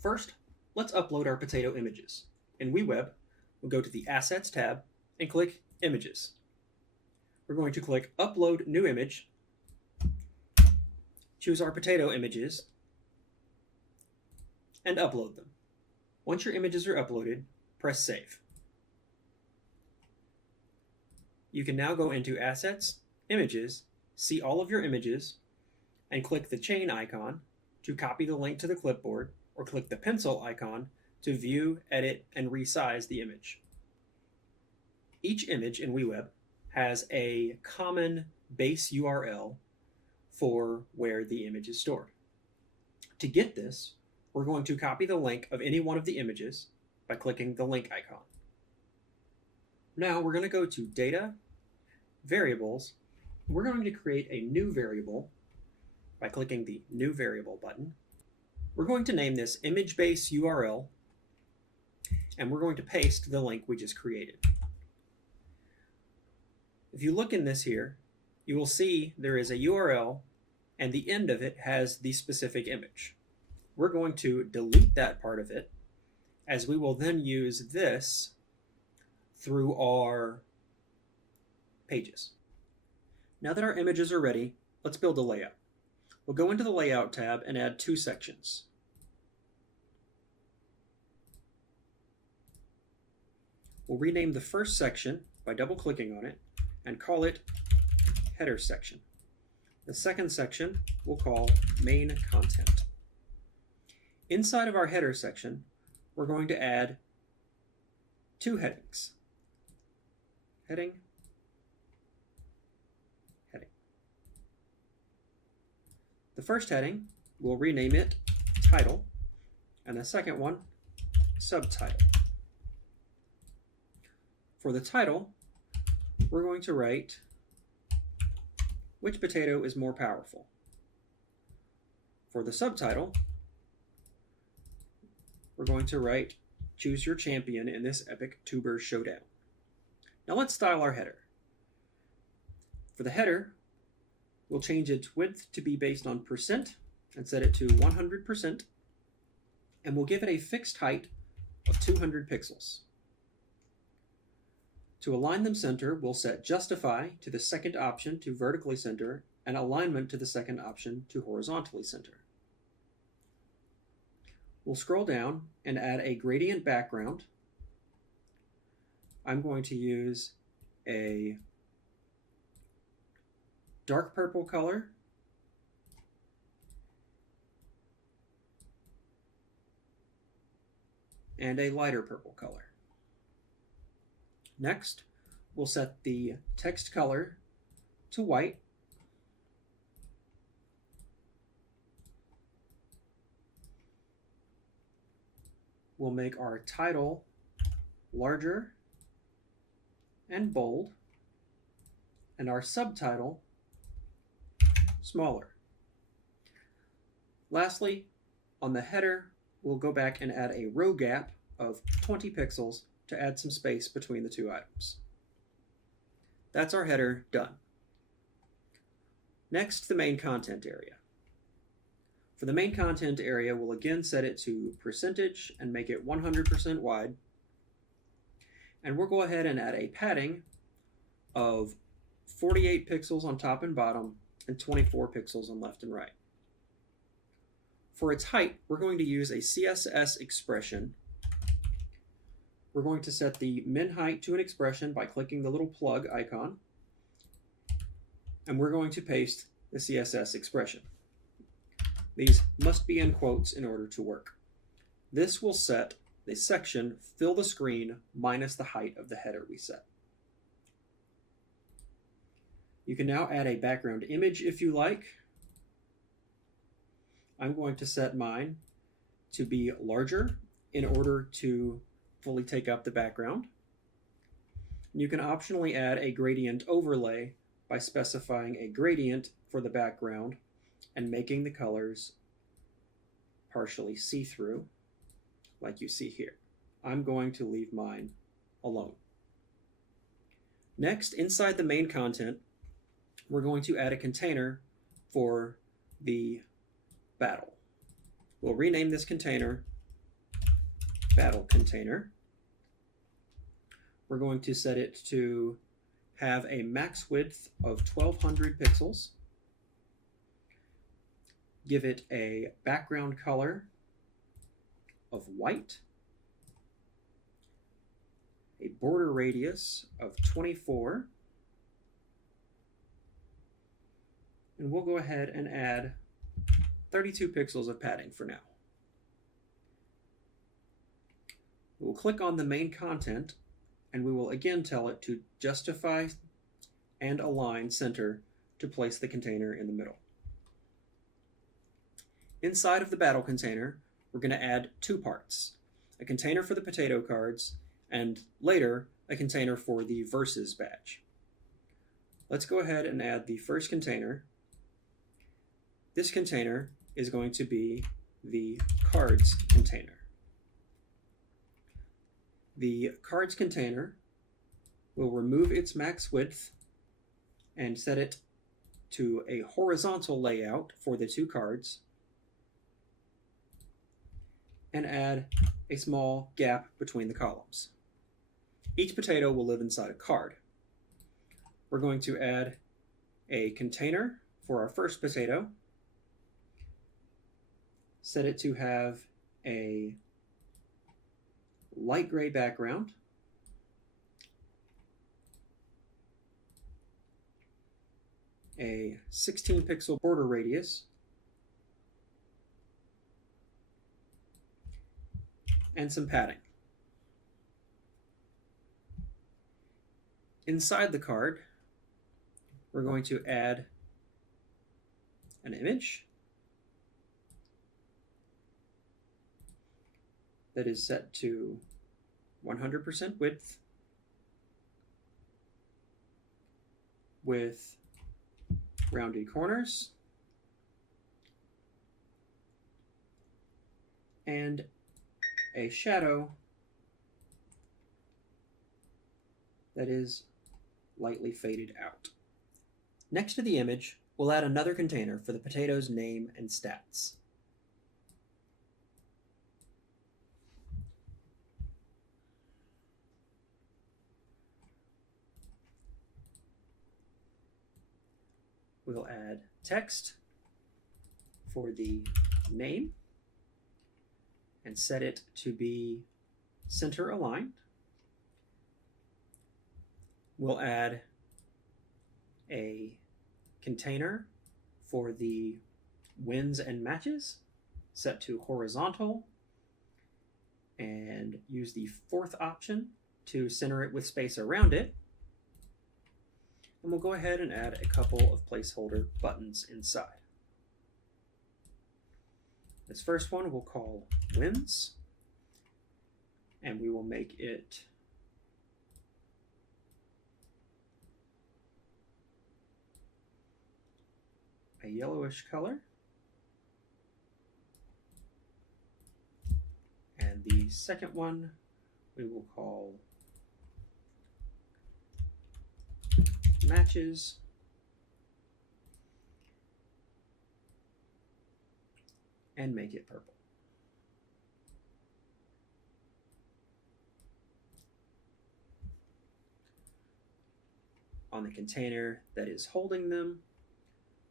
First, let's upload our potato images. In WeWeb, we'll go to the Assets tab and click Images. We're going to click Upload New Image, choose our potato images, and upload them. Once your images are uploaded, press Save. You can now go into Assets, Images, see all of your images, and click the chain icon to copy the link to the clipboard, or click the pencil icon to view, edit, and resize the image. Each image in WeWeb has a common base URL for where the image is stored. To get this, we're going to copy the link of any one of the images by clicking the link icon. Now we're going to go to Data, Variables. We're going to create a new variable by clicking the New Variable button. We're going to name this Image Base URL, and we're going to paste the link we just created. If you look in this here, you will see there is a URL, and the end of it has the specific image. We're going to delete that part of it, as we will then use this through our pages. Now that our images are ready, let's build a layout. We'll go into the Layout tab and add two sections. We'll rename the first section by double-clicking on it and call it Header Section. The second section we'll call Main Content. Inside of our header section, we're going to add two headings. Heading, heading. The first heading, we'll rename it Title, and the second one, Subtitle. For the title, we're going to write, which potato is more powerful? For the subtitle, we're going to write, choose your champion in this epic tuber showdown. Now let's style our header. For the header, we'll change its width to be based on percent and set it to 100%, and we'll give it a fixed height of 200 pixels. To align them center, we'll set Justify to the second option to vertically center and Alignment to the second option to horizontally center. We'll scroll down and add a gradient background. I'm going to use a dark purple color and a lighter purple color. Next, we'll set the text color to white. We'll make our title larger and bold, and our subtitle smaller. Lastly, on the header, we'll go back and add a row gap of 20 pixels to add some space between the two items. That's our header done. Next, the main content area. For the main content area, we'll again set it to percentage and make it 100% wide. And we'll go ahead and add a padding of 48 pixels on top and bottom and 24 pixels on left and right. For its height, we're going to use a CSS expression. We're going to set the min height to an expression by clicking the little plug icon, and we're going to paste the CSS expression. These must be in quotes in order to work. This will set the section fill the screen minus the height of the header we set. You can now add a background image if you like. I'm going to set mine to be larger in order to fully take up the background. You can optionally add a gradient overlay by specifying a gradient for the background and making the colors partially see-through, like you see here. I'm going to leave mine alone. Next, inside the main content, we're going to add a container for the battle. We'll rename this container battle container. We're going to set it to have a max width of 1200 pixels. Give it a background color of white, a border radius of 24, and we'll go ahead and add 32 pixels of padding for now. We'll click on the main content, and we will again tell it to justify and align center to place the container in the middle. Inside of the battle container, we're going to add two parts, a container for the potato cards, and later a container for the versus badge. Let's go ahead and add the first container. This container is going to be the cards container. The cards container will remove its max width and set it to a horizontal layout for the two cards, and add a small gap between the columns. Each potato will live inside a card. We're going to add a container for our first potato, set it to have a light gray background, a 16 pixel border radius, and some padding. Inside the card, we're going to add an image that is set to 100% width with rounded corners and a shadow that is lightly faded out. Next to the image, we'll add another container for the potato's name and stats. We'll add text for the name and set it to be center aligned. We'll add a container for the wins and matches, set to horizontal, and use the fourth option to center it with space around it. And we'll go ahead and add a couple of placeholder buttons inside. This first one we'll call wins, and we will make it a yellowish color. And the second one we will call matches, and make it purple. On the container that is holding them,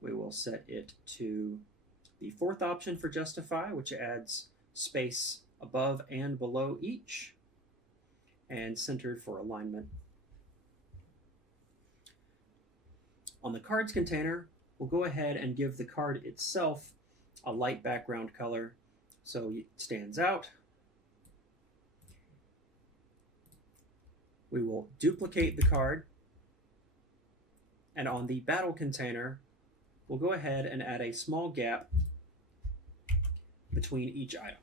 we will set it to the fourth option for justify, which adds space above and below each, and centered for alignment. On the cards container, we'll go ahead and give the card itself a light background color so it stands out. We will duplicate the card, and on the battle container, we'll go ahead and add a small gap between each item.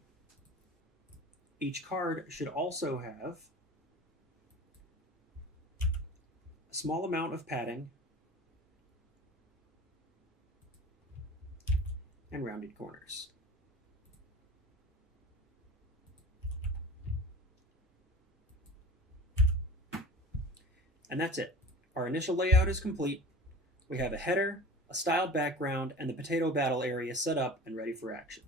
Each card should also have a small amount of padding and rounded corners. And that's it. Our initial layout is complete. We have a header, a styled background, and the potato battle area set up and ready for action.